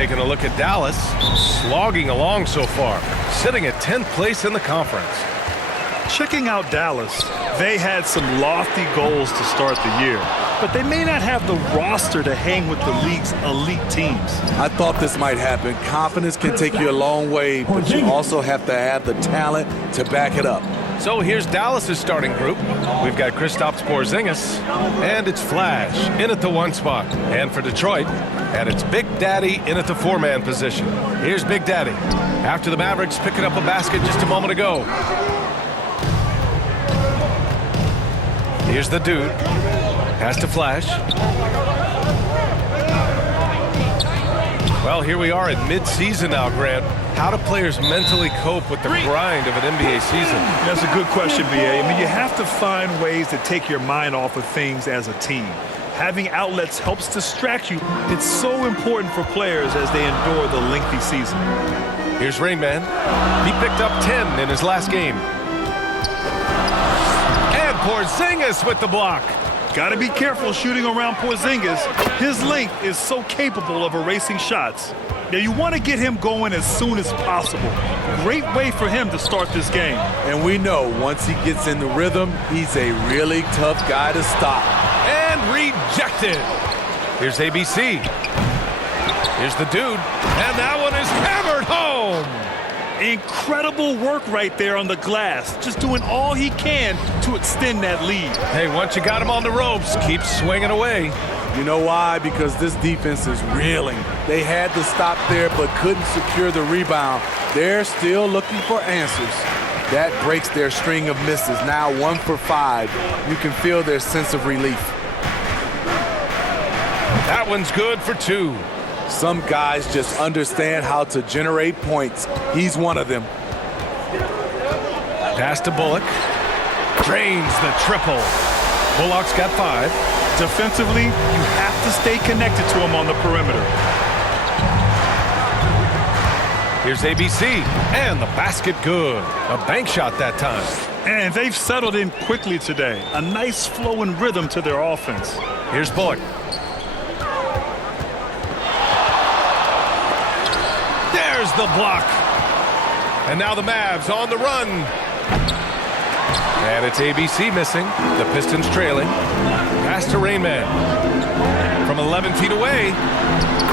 taking a look at Dallas, slogging along so far, sitting at 10th place in the conference. Checking out Dallas, they had some lofty goals to start the year, but they may not have the roster to hang with the league's elite teams. I thought this might happen. Confidence can take you a long way, but you also have to have the talent to back it up. So here's Dallas's starting group. We've got Kristaps Porzingis, and it's Flash in at the 1 spot. And for Detroit, and it's Big Daddy in at the 4-man position. Here's Big Daddy after the Mavericks picking up a basket just a moment ago. Here's the dude. Pass to Flash. Well, here we are at mid-season now, Grant. How do players mentally cope with the grind of an NBA season? That's a good question, B.A. I mean, you have to find ways to take your mind off of things as a team. Having outlets helps distract you. It's so important for players as they endure the lengthy season. Here's Rain Man. He picked up 10 in his last game. And Porzingis with the block. Got to be careful shooting around Porzingis. His length is so capable of erasing shots. Now, you want to get him going as soon as possible. Great way for him to start this game. And we know once he gets in the rhythm, he's a really tough guy to stop. And rejected. Here's ABC. Here's the dude. And that one is hammered home. Incredible work right there on the glass. Just doing all he can to extend that lead. Hey, once you got him on the ropes, keep swinging away. You know why? Because this defense is reeling. They had to stop there but couldn't secure the rebound. They're still looking for answers. That breaks their string of misses. Now 1 for 5. You can feel their sense of relief. That one's good for 2. Some guys just understand how to generate points. He's one of them. Pass to Bullock. Drains the triple. Bullock's got 5. Defensively, you have to stay connected to him on the perimeter. Here's ABC, and the basket good. A bank shot that time. And they've settled in quickly today. A nice flow and rhythm to their offense. Here's Bullock. There's the block. And now the Mavs on the run. And it's ABC missing. The Pistons trailing. Pass to Rain Man. From 11 feet away,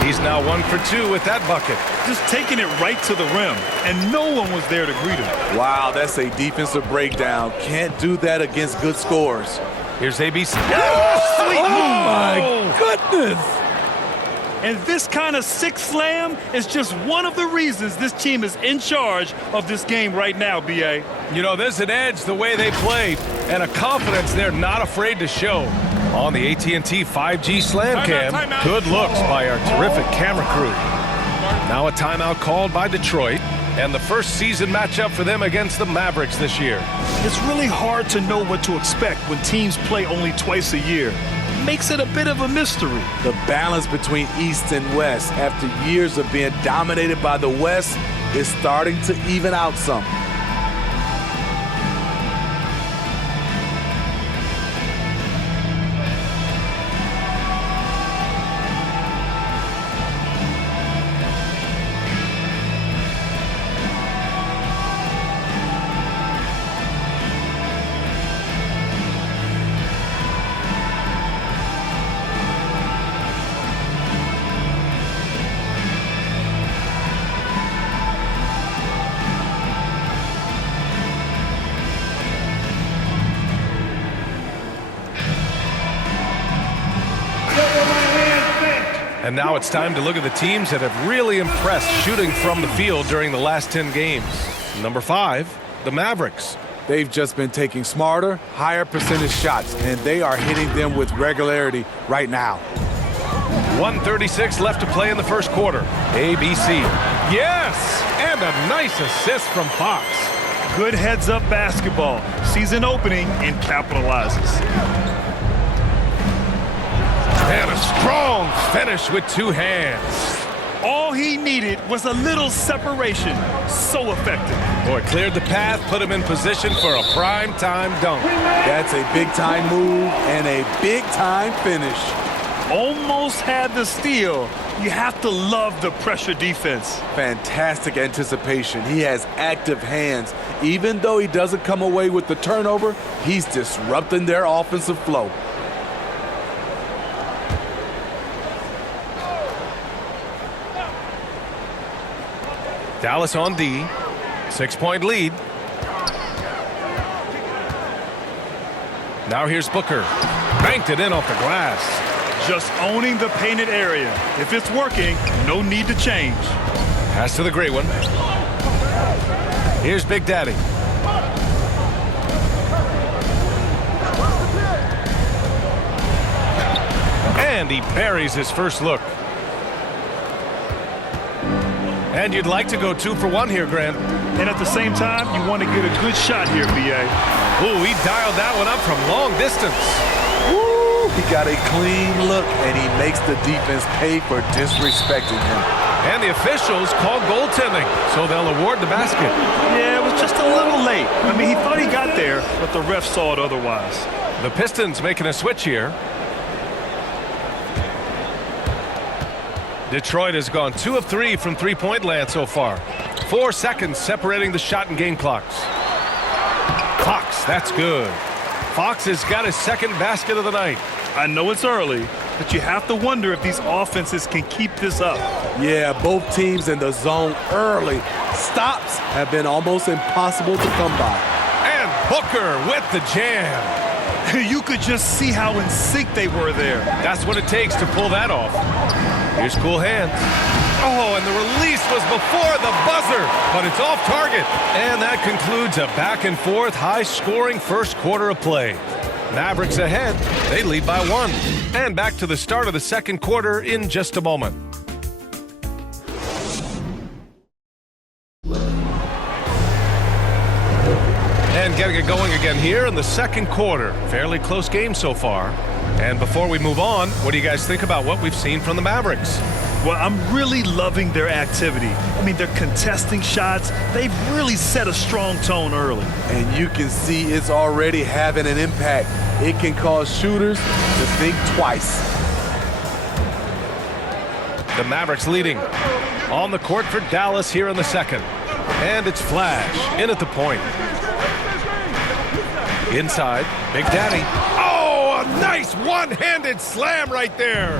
he's now 1 for 2 with that bucket. Just taking it right to the rim, and no one was there to greet him. Wow, that's a defensive breakdown. Can't do that against good scores. Here's ABC. Oh, my goodness! And this kind of sick slam is just one of the reasons this team is in charge of this game right now, B.A. You know, there's an edge the way they play and a confidence they're not afraid to show. On the AT&T 5G Slam Cam, good looks by our terrific camera crew. Now a timeout called by Detroit, and the first season matchup for them against the Mavericks this year. It's really hard to know what to expect when teams play only twice a year. Makes it a bit of a mystery. The balance between East and West after years of being dominated by the West is starting to even out some. And now it's time to look at the teams that have really impressed shooting from the field during the last 10 games. Number 5, the Mavericks. They've just been taking smarter, higher percentage shots, and they are hitting them with regularity right now. 1:36 left to play in the first quarter. ABC. Yes! And a nice assist from Fox. Good heads-up basketball. Season opening and capitalizes. And a strong finish with 2 hands. All he needed was a little separation. So effective. Boy, cleared the path, put him in position for a prime-time dunk. That's a big-time move and a big-time finish. almost had the steal. You have to love the pressure defense. Fantastic anticipation. He has active hands. Even though he doesn't come away with the turnover, he's disrupting their offensive flow. Dallas on D. 6-point lead. Now here's Booker. Banked it in off the glass. Just owning the painted area. If it's working, no need to change. Pass to the great one. Here's Big Daddy. And he buries his first look. And you'd like to go 2 for 1 here, Grant. And at the same time, you want to get a good shot here, B.A. Ooh, he dialed that one up from long distance. Woo! He got a clean look, and he makes the defense pay for disrespecting him. And the officials called goaltending, so they'll award the basket. Yeah, it was just a little late. I mean, he thought he got there, but the ref saw it otherwise. The Pistons making a switch here. Detroit has gone 2 of 3 from three-point land so far. 4 seconds separating the shot and game clocks. Fox, that's good. Fox has got his second basket of the night. I know it's early, but you have to wonder if these offenses can keep this up. Yeah, both teams in the zone early. Stops have been almost impossible to come by. And Booker with the jam. You could just see how in sync they were there. That's what it takes to pull that off. Here's cool hands. Oh, and the release was before the buzzer, but it's off target. And that concludes a back-and-forth, high-scoring first quarter of play. Mavericks ahead. They lead by 1. And back to the start of the second quarter in just a moment. And getting it going again here in the second quarter. Fairly close game so far. And before we move on, what do you guys think about what we've seen from the Mavericks? Well, I'm really loving their activity. I mean, they're contesting shots. They've really set a strong tone early. And you can see it's already having an impact. It can cause shooters to think twice. The Mavericks leading on the court for Dallas here in the second. And it's Flash in at the point. Inside, Big Daddy. Oh, a nice one-handed slam right there.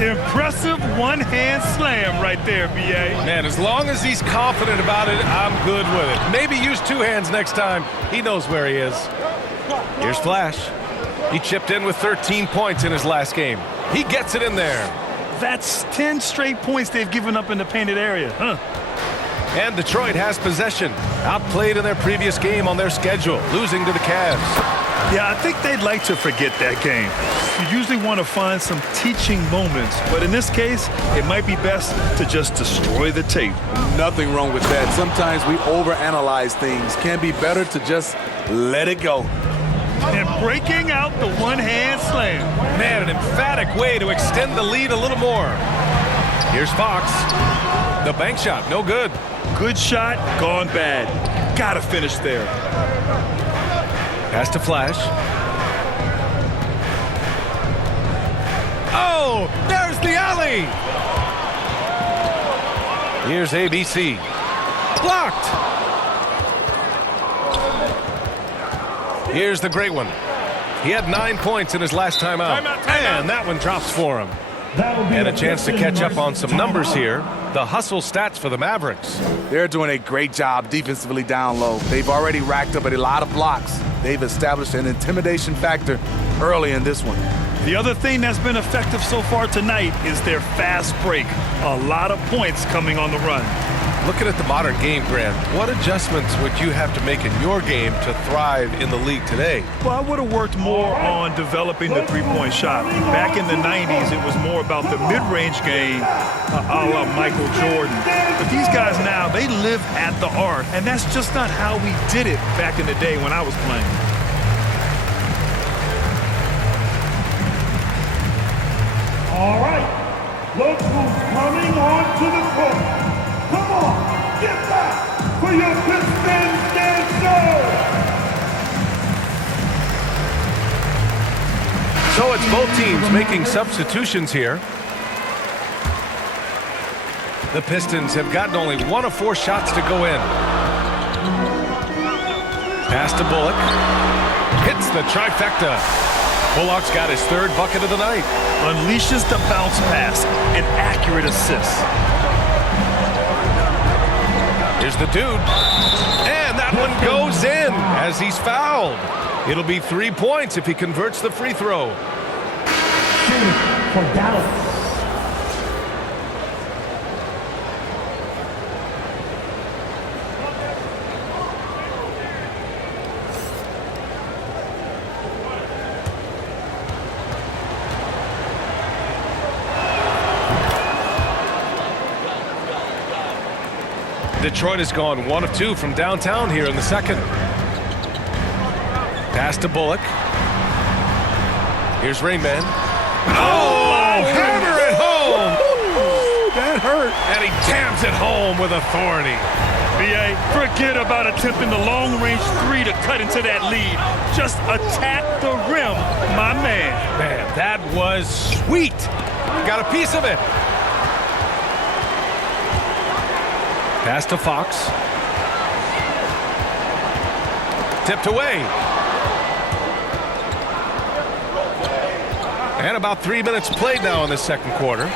Impressive one-hand slam right there, B.A. Man, as long as he's confident about it, I'm good with it. Maybe use 2 hands next time. He knows where he is. Here's Flash. He chipped in with 13 points in his last game. He gets it in there. That's 10 straight points they've given up in the painted area, huh? And Detroit has possession. Outplayed in their previous game on their schedule, losing to the Cavs. Yeah, I think they'd like to forget that game. You usually want to find some teaching moments, but in this case, it might be best to just destroy the tape. Nothing wrong with that. Sometimes we overanalyze things. Can be better to just let it go. And breaking out the one-hand slam. Man, an emphatic way to extend the lead a little more. Here's Fox. The bank shot, no good. Good shot, gone bad. Gotta finish there. Pass to Flash. Oh, there's the alley. Here's ABC. Blocked. Here's the great one. He had 9 points in his last time out. And that one drops for him. And a chance to catch up on some numbers here. The hustle stats for the Mavericks. They're doing a great job defensively down low. They've already racked up a lot of blocks. They've established an intimidation factor early in this one. The other thing that's been effective so far tonight is their fast break. A lot of points coming on the run. Looking at the modern game, Grant, what adjustments would you have to make in your game to thrive in the league today? Well, I would have worked more on developing the three-point shot. Back in the 90s, it was more about the mid-range game, a la Michael Jordan. But these guys now, they live at the arc, and that's just not how we did it back in the day when I was playing. All right, look who's coming onto the court. Come on, get back for your Pistons dancer! So it's both teams making substitutions here. The Pistons have gotten only 1 of 4 shots to go in. Pass to Bullock. Hits the trifecta. Bullock's got his 3rd bucket of the night. Unleashes the bounce pass. An accurate assist. Here's the dude. And that one goes in as he's fouled. It'll be 3 points if he converts the free throw. For Dallas. Detroit has gone 1 of 2 from downtown here in the second. Pass to Bullock. Here's Rainman. Oh, hammer it home! That hurt. And he jams it home with authority. B.A., forget about attempting the long-range 3 to cut into that lead. Just attack the rim, my man. Man, that was sweet. Got a piece of it. Pass to Fox. Tipped away. And about 3 minutes played now in the second quarter.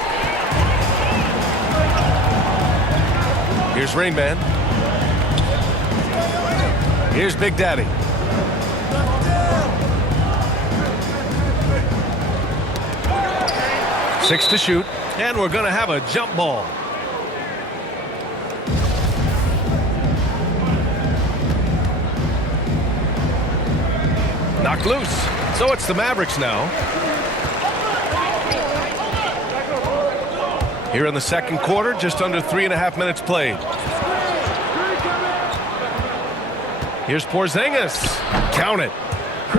Here's Rainman. Here's Big Daddy. Six to shoot. And we're going to have a jump ball. Knocked loose. So it's the Mavericks now. Here in the second quarter, just under 3.5 minutes played. Here's Porzingis. Count it.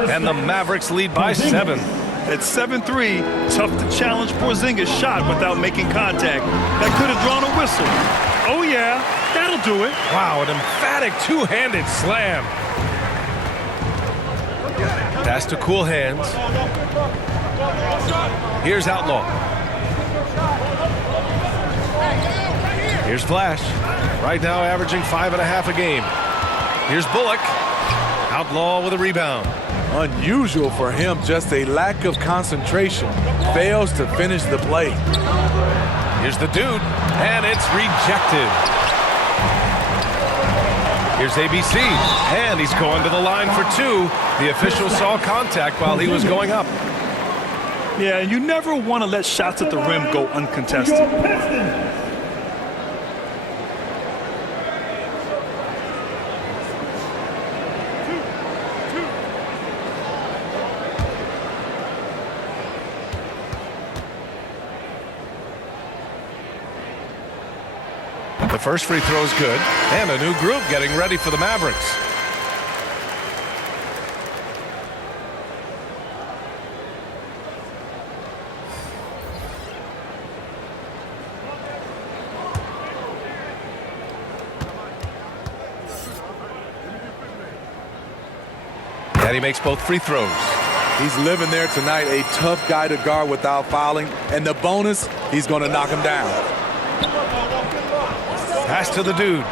And the Mavericks lead by 7. At 7-3, tough to challenge Porzingis' shot without making contact. That could have drawn a whistle. Oh, yeah, that'll do it. Wow, an emphatic two-handed slam. Pass to Cool Hands. Here's Outlaw. Here's Flash. Right now averaging 5.5 a game. Here's Bullock. Outlaw with a rebound. Unusual for him, just a lack of concentration. Fails to finish the play. Here's the dude, and it's rejected. Here's ABC, and he's going to the line for 2. The official saw contact while he was going up. Yeah, you never want to let shots at the rim go uncontested. The first free throw is good, and a new group getting ready for the Mavericks. And he makes both free throws. He's living there tonight, a tough guy to guard without fouling. And the bonus, he's going to knock him down. Pass to the dude.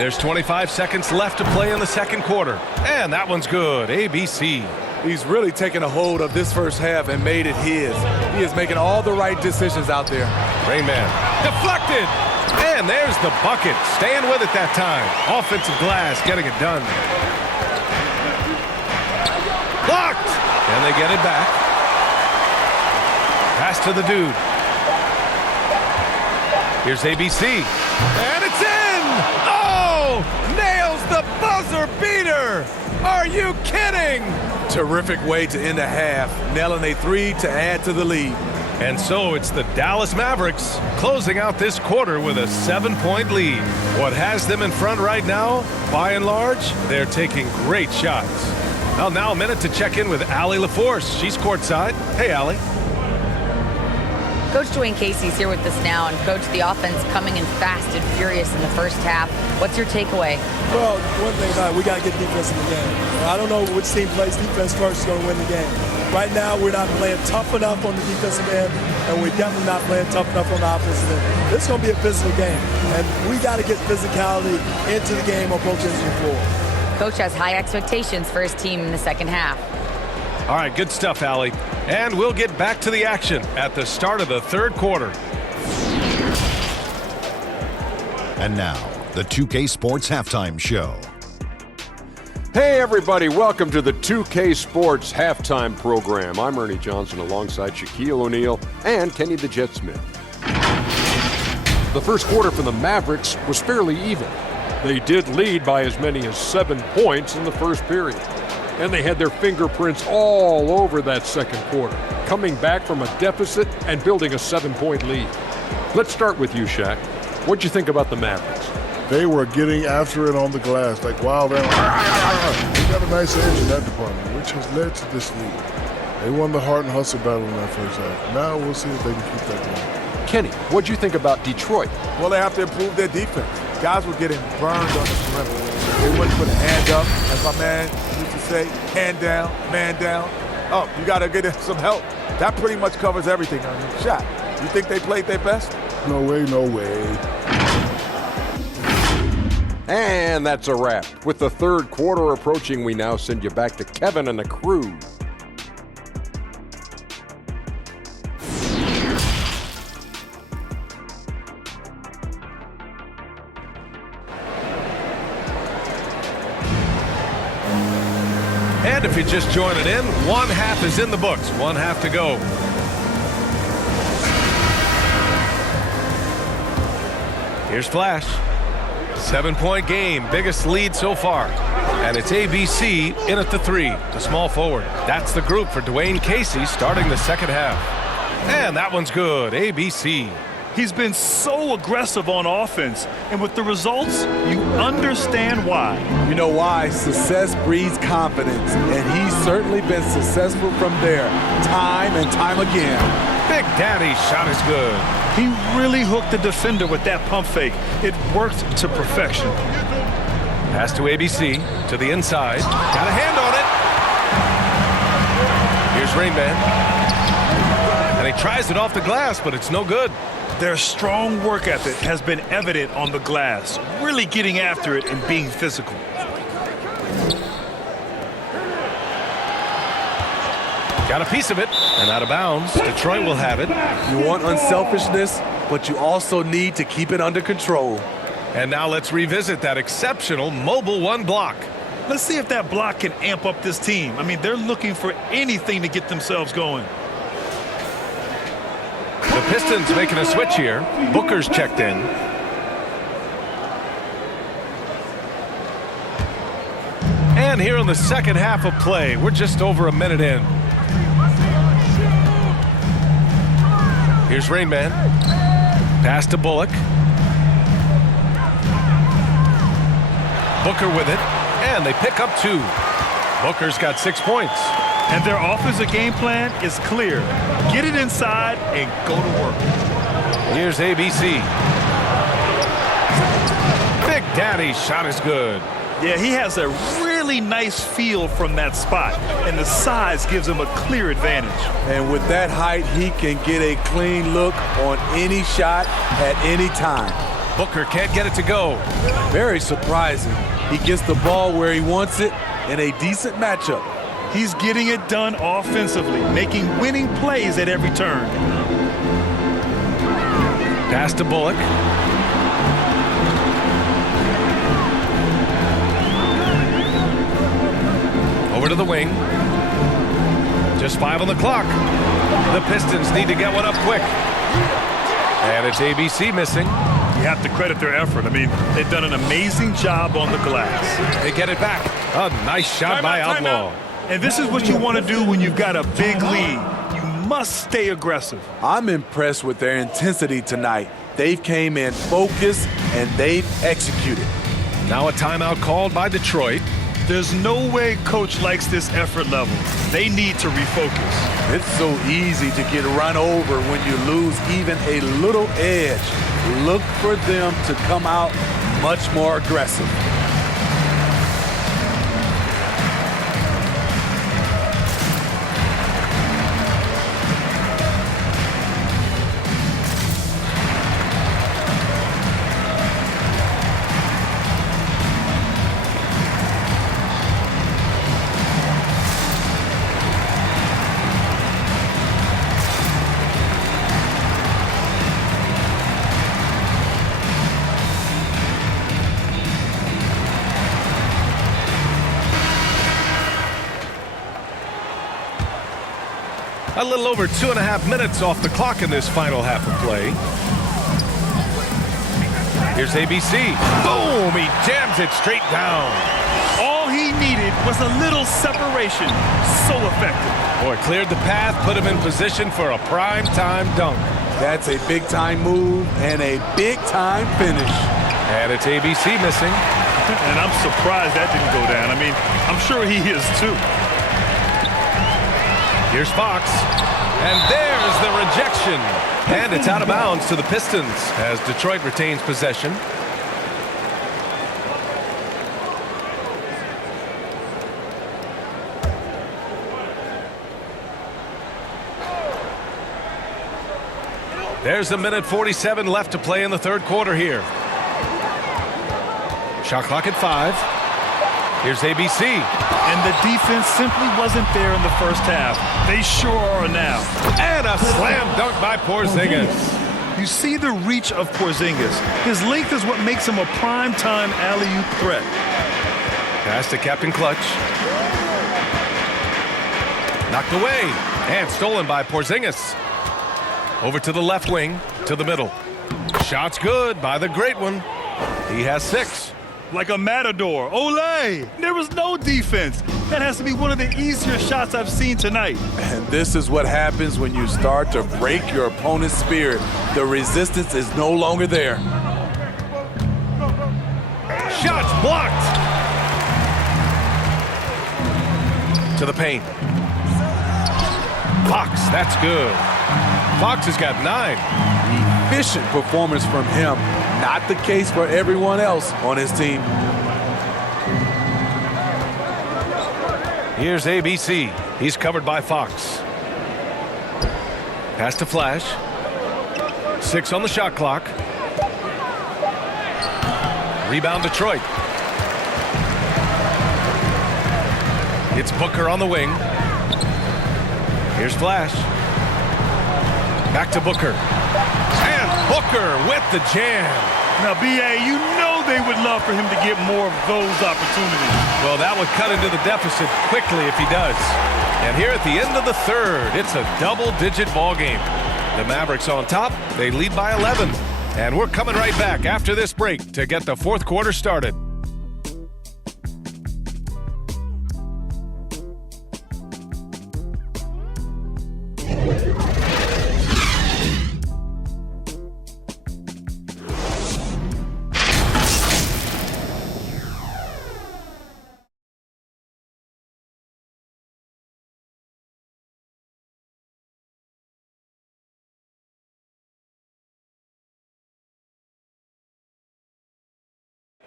There's 25 seconds left to play in the second quarter. And that one's good. ABC. He's really taken a hold of this first half and made it his. He is making all the right decisions out there. Rainman. Deflected. And there's the bucket. Staying with it that time. Offensive glass getting it done. Blocked. And they get it back. Pass to the dude. Here's ABC. And it's in! Oh! Nails the buzzer beater! Are you kidding? Terrific way to end a half, nailing a 3 to add to the lead. And so it's the Dallas Mavericks closing out this quarter with a 7-point lead. What has them in front right now, by and large, they're taking great shots. Well, now a minute to check in with Allie LaForce. She's courtside. Hey, Allie. Coach Dwayne Casey's here with us now, and Coach, the offense coming in fast and furious in the first half. What's your takeaway? Well, one thing, we got to get defense in the game. I don't know which team plays defense first is going to win the game. Right now, we're not playing tough enough on the defensive end, and we're definitely not playing tough enough on the offensive end. This is going to be a physical game, and we got to get physicality into the game on both ends of the floor. Coach has high expectations for his team in the second half. All right, good stuff, Allie. And we'll get back to the action at the start of the third quarter. And now, the 2K Sports Halftime Show. Hey everybody, welcome to the 2K Sports Halftime Program. I'm Ernie Johnson alongside Shaquille O'Neal and Kenny the Jet Smith. The first quarter for the Mavericks was fairly even. They did lead by as many as 7 points in the first period. And they had their fingerprints all over that second quarter, coming back from a deficit and building a 7-point lead. Let's start with you, Shaq. What'd you think about the Mavericks? They were getting after it on the glass like wild animals. They got a nice edge in that department, which has led to this lead. They won the heart and hustle battle in that first half. Now we'll see if they can keep that going. Kenny, what'd you think about Detroit? Well, they have to improve their defense. Guys were getting burned on the perimeter. They wouldn't put a hand up, as my man used to say, hand down, man down. Oh, you got to get some help. That pretty much covers everything on your shot. You think they played their best? No way, no way. And that's a wrap. With the third quarter approaching, we now send you back to Kevin and the crew. And if you're just joining in, one half is in the books. One half to go. Here's Flash. 7-point game, biggest lead so far. And it's ABC in at the 3, the small forward. That's the group for Dwayne Casey starting the second half. And that one's good, ABC. He's been so aggressive on offense, and with the results, you understand why. You know why? Success breeds confidence, and he's certainly been successful from there, time and time again. Big Daddy's shot is good. He really hooked the defender with that pump fake. It worked to perfection. Pass to ABC, to the inside. Got a hand on it. Here's Rain Man. And he tries it off the glass, but it's no good. Their strong work ethic has been evident on the glass, really getting after it and being physical. Got a piece of it, and out of bounds. Detroit will have it. You want unselfishness, but you also need to keep it under control. And now let's revisit that exceptional mobile one block. Let's see if that block can amp up this team. I mean, they're looking for anything to get themselves going. The Pistons making a switch here. Booker's checked in. And here in the second half of play, we're just over a minute in. Here's Rain Man. Pass to Bullock. Booker with it. And they pick up 2. Booker's got 6 points. And their offensive game plan is clear. Get it inside and go to work. Here's ABC. Big Daddy's shot is good. Yeah, he has a really nice feel from that spot, and the size gives him a clear advantage. And with that height, he can get a clean look on any shot at any time. Booker can't get it to go. Very surprising. He gets the ball where he wants it in a decent matchup. He's getting it done offensively, making winning plays at every turn. Pass to Bullock. Over to the wing. Just 5 on the clock. The Pistons need to get one up quick. And it's ABC missing. You have to credit their effort. I mean, they've done an amazing job on the glass. They get it back. A nice shot by Outlaw. And this is what you want to do when you've got a big lead. You must stay aggressive. I'm impressed with their intensity tonight. They've came in focused and they've executed. Now a timeout called by Detroit. There's no way coach likes this effort level. They need to refocus. It's so easy to get run over when you lose even a little edge. Look for them to come out much more aggressive. A little over 2.5 minutes off the clock in this final half of play. Here's ABC. Boom! He jams it straight down. All he needed was a little separation. So effective. Boy, cleared the path, put him in position for a prime-time dunk. That's a big-time move and a big-time finish. And it's ABC missing. And I'm surprised that didn't go down. I mean, I'm sure he is too. Here's Fox. And there's the rejection. And it's out of bounds to the Pistons as Detroit retains possession. There's a minute 47 left to play in the third quarter here. Shot clock at 5. Here's ABC. And the defense simply wasn't there in the first half. They sure are now. And a slam dunk by Porzingis. You see the reach of Porzingis. His length is what makes him a prime-time alley-oop threat. Pass to Captain Clutch. Knocked away. And stolen by Porzingis. Over to the left wing, to the middle. Shot's good by the great one. He has 6. Like a matador. Olay! There was no defense. That has to be one of the easier shots I've seen tonight. And this is what happens when you start to break your opponent's spirit. The resistance is no longer there. Shots blocked. To the paint. Fox, that's good. Fox has got 9. Efficient performance from him. Not the case for everyone else on his team. Here's ABC. He's covered by Fox. Pass to Flash. 6 on the shot clock. Rebound Detroit. It's Booker on the wing. Here's Flash. Back to Booker. And Booker with the jam. Now, B.A., you know they would love for him to get more of those opportunities. Well, that would cut into the deficit quickly if he does. And here at the end of the third, it's a double-digit ball game. The Mavericks on top. They lead by 11. And we're coming right back after this break to get the fourth quarter started.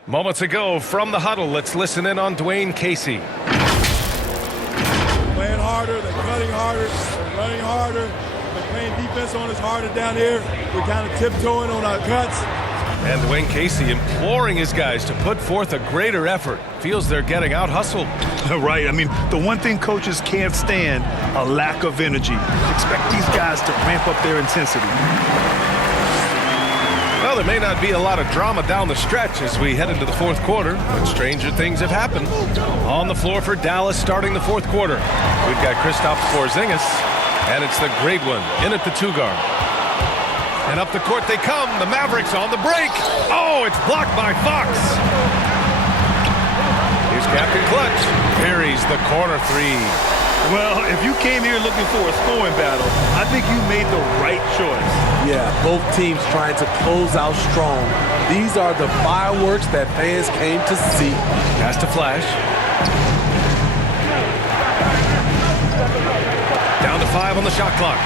Moments ago from the huddle, let's listen in on Dwayne Casey. Playing harder, they're cutting harder, they're running harder, they're playing defense on us harder down here. We're kind of tiptoeing on our cuts. And Dwayne Casey imploring his guys to put forth a greater effort. Feels they're getting out-hustled. Right. I mean, the one thing coaches can't stand, a lack of energy. Expect these guys to ramp up their intensity. Well, there may not be a lot of drama down the stretch as we head into the fourth quarter, but stranger things have happened. On the floor for Dallas starting the fourth quarter, we've got Kristaps Porzingis, and it's the great one in at the 2-guard. And up the court they come, the Mavericks on the break. Oh, it's blocked by Fox. Here's Captain Clutch, buries the corner 3. Well, if you came here looking for a scoring battle, I think you made the right choice. Yeah, both teams trying to close out strong. These are the fireworks that fans came to see. Pass to Flash. Down to 5 on the shot clock.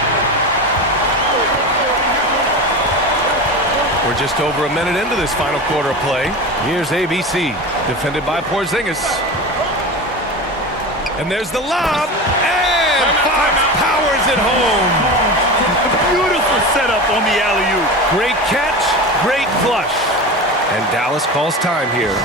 We're just over a minute into this final quarter of play. Here's ABC, defended by Porzingis. And there's the lob, and Fox powers it home. Beautiful setup on the alley-oop. Great catch, great flush. And Dallas calls time here.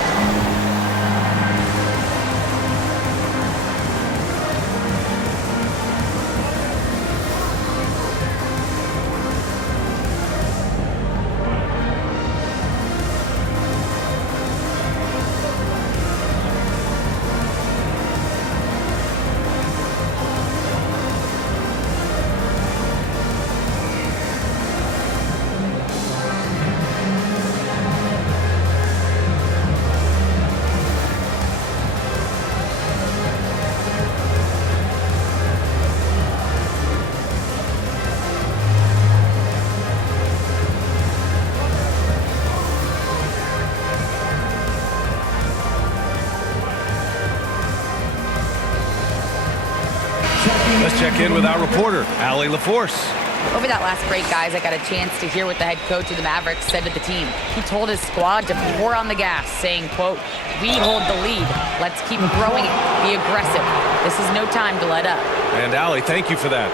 Let's check in with our reporter, Allie LaForce. Over that last break, guys, I got a chance to hear what the head coach of the Mavericks said to the team. He told his squad to pour on the gas, saying, quote, "We hold the lead. Let's keep growing it. Be aggressive. This is no time to let up." And Allie, thank you for that.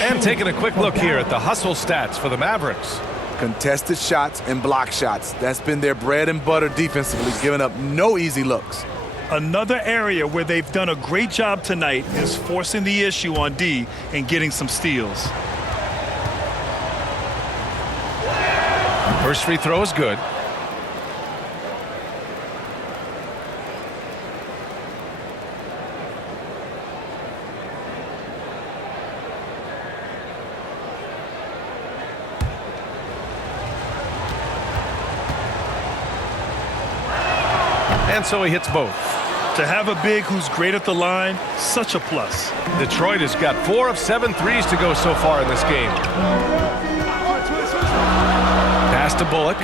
And taking a quick look here at the hustle stats for the Mavericks. Contested shots and block shots. That's been their bread and butter defensively, giving up no easy looks. Another area where they've done a great job tonight is forcing the issue on D and getting some steals. First free throw is good. And so he hits both. To have a big who's great at the line, such a plus. Detroit has got 4 of 7 threes to go so far in this game. Pass to Bullock.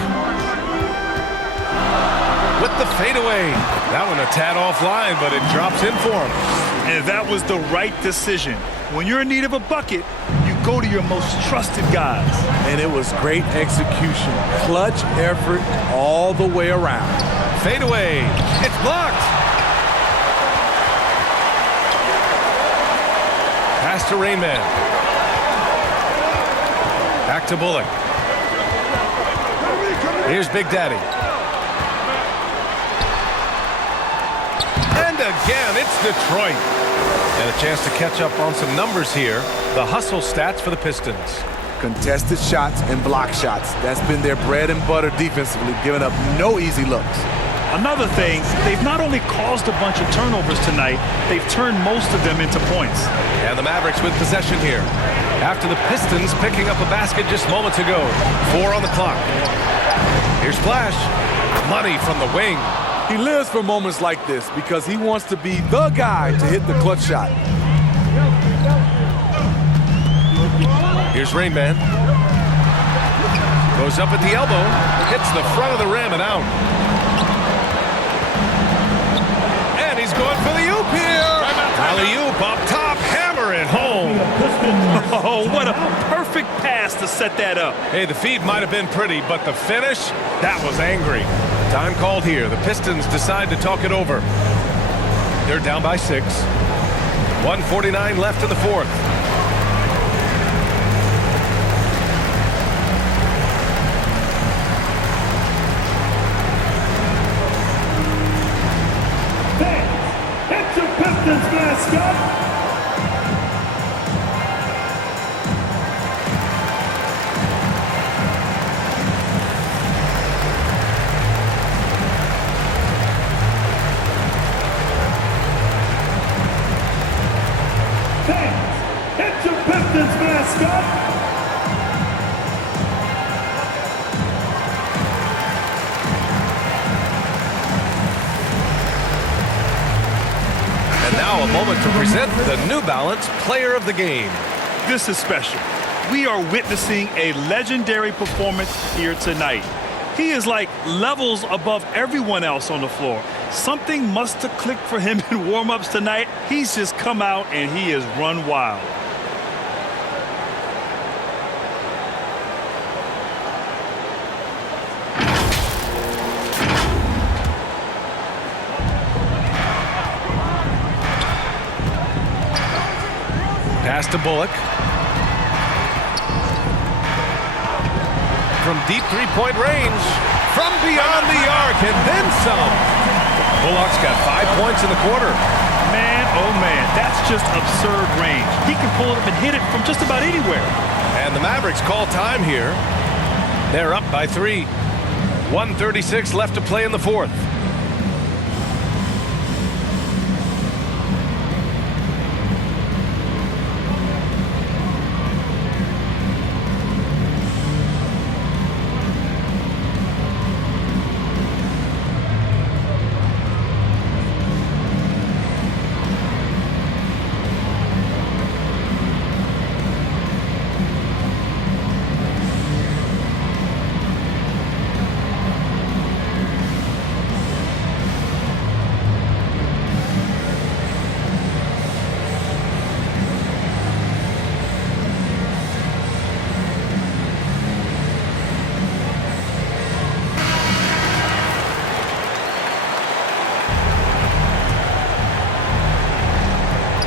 With the fadeaway. That one a tad offline, but it drops in for him. And that was the right decision. When you're in need of a bucket, you go to your most trusted guys. And it was great execution. Clutch effort all the way around. Fadeaway. It's blocked. Pass to Rainman. Back to Bullock. Here's Big Daddy. And again, it's Detroit. And a chance to catch up on some numbers here. The hustle stats for the Pistons. Contested shots and block shots. That's been their bread and butter defensively, giving up no easy looks. Another thing, they've not only caused a bunch of turnovers tonight, they've turned most of them into points. And the Mavericks with possession here. After the Pistons picking up a basket just moments ago. 4 on the clock. Here's Flash. Money from the wing. He lives for moments like this because he wants to be the guy to hit the clutch shot. Here's Rainman. Goes up at the elbow. Hits the front of the rim and out. And he's going for the oop here. Alley-oop up top. Hammer it home. Oh, what a perfect pass to set that up. Hey, the feed might have been pretty, but the finish, that was angry. Time called here. The Pistons decide to talk it over. They're down by 6. 1:49 left in the fourth. It's your Pistons mascot. It's your Pistons mascot. And now a moment to present the New Balance Player of the Game. This is special. We are witnessing a legendary performance here tonight. He is like levels above everyone else on the floor. Something must have clicked for him in warm-ups tonight. He's just come out and he has run wild. Pass to Bullock. From deep three-point range. From beyond the arc and then some. Bullock's got 5 points in the quarter. Man, oh man, that's just absurd range. He can pull it up and hit it from just about anywhere. And the Mavericks call time here. They're up by 3. 1:36 left to play in the fourth.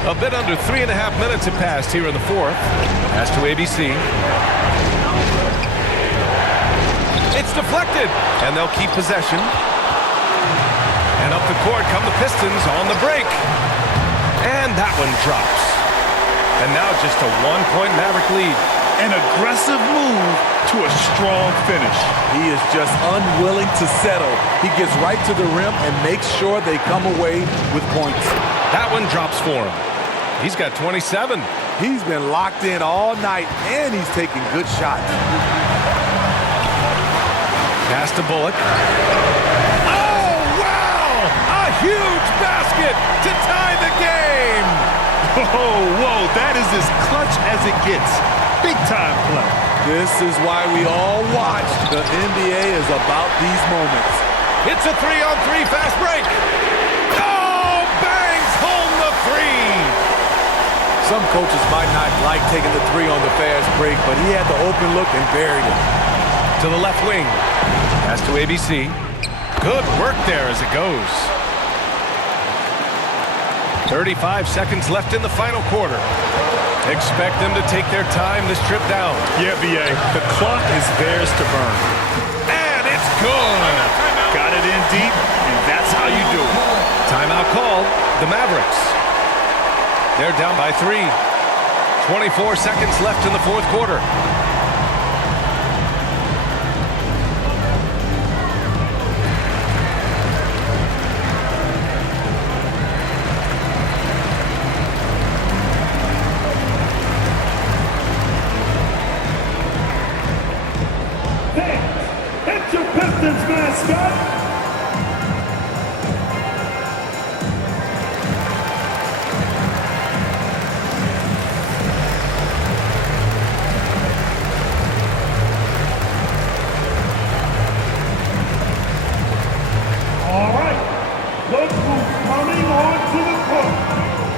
A bit under 3.5 minutes have passed here in the fourth. Pass to ABC. It's deflected, and they'll keep possession. And up the court come the Pistons on the break. And that one drops. And now just a 1-point Maverick lead. An aggressive move to a strong finish. He is just unwilling to settle. He gets right to the rim and makes sure they come away with points. That one drops for him. He's got 27. He's been locked in all night, and he's taking good shots. Pass to Bullock. Oh, wow! A huge basket to tie the game! Whoa, that is as clutch as it gets. Big time play. This is why we all watch. The NBA is about these moments. It's a 3-on-3 fast break. Oh, bangs home the three. Some coaches might not like taking the three on the fast break, but he had the open look and buried it. To the left wing. Pass to ABC. Good work there as it goes. 35 seconds left in the final quarter. Expect them to take their time this trip down. Yeah, BA. The clock is theirs to burn. And it's good. Got it in deep, and that's how you do it. Timeout called. The Mavericks. They're down by 3. 24 seconds left in the fourth quarter. It's your Pistons mascot. All right, look who's coming onto the court.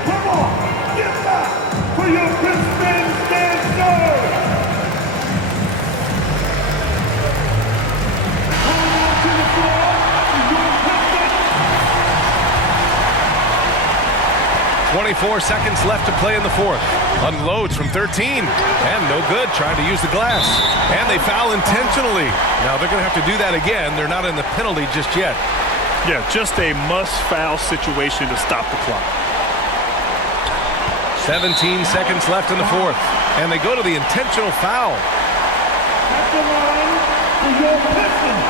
Come on, get back for your Pistons dancers. Coming onto the floor for your Pistons. 24 seconds left to play in the fourth. Unloads from 13. And no good, trying to use the glass. And they foul intentionally. Now they're going to have to do that again. They're not in the penalty just yet. Yeah, just a must-foul situation to stop the clock. 17 seconds left in the fourth. And they go to the intentional foul. At the line for your Pistons.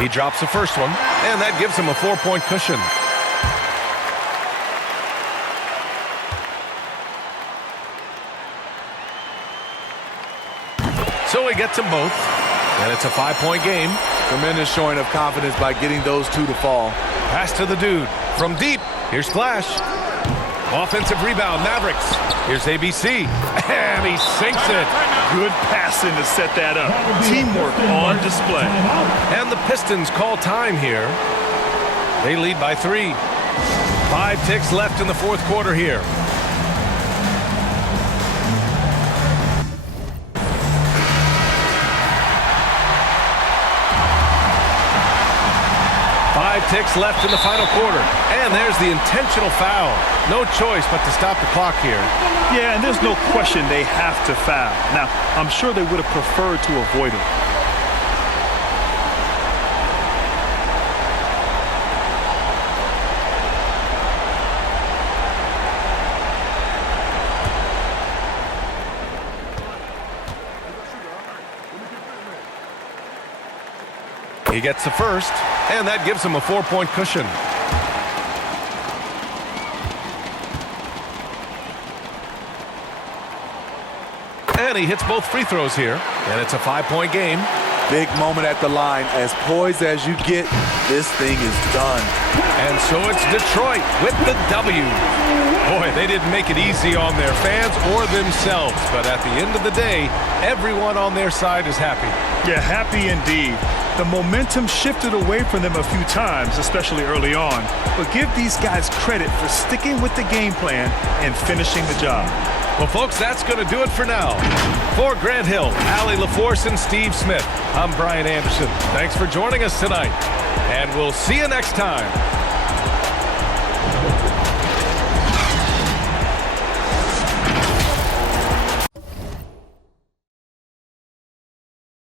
He drops the first one, and that gives him a 4-point cushion. So he gets them both, and it's a 5-point game. Tremendous showing of confidence by getting those two to fall. Pass to the dude. From deep, here's Flash. Offensive rebound, Mavericks. Here's ABC. And he sinks it. Good passing to set that up. Teamwork on display. And the Pistons call time here. They lead by 3. 5 ticks left in the fourth quarter here. Ticks left in the final quarter. And there's the intentional foul. No choice but to stop the clock here. Yeah, and there's no question they have to foul. Now, I'm sure they would have preferred to avoid it. He gets the first, and that gives him a 4-point cushion. And he hits both free throws here, and it's a 5-point game. Big moment at the line. As poised as you get, this thing is done. And so it's Detroit with the W. Boy, they didn't make it easy on their fans or themselves, but at the end of the day, everyone on their side is happy. Yeah, happy indeed. The momentum shifted away from them a few times, especially early on. But give these guys credit for sticking with the game plan and finishing the job. Well, folks, that's going to do it for now. For Grant Hill, Allie LaForce, and Steve Smith, I'm Brian Anderson. Thanks for joining us tonight, and we'll see you next time.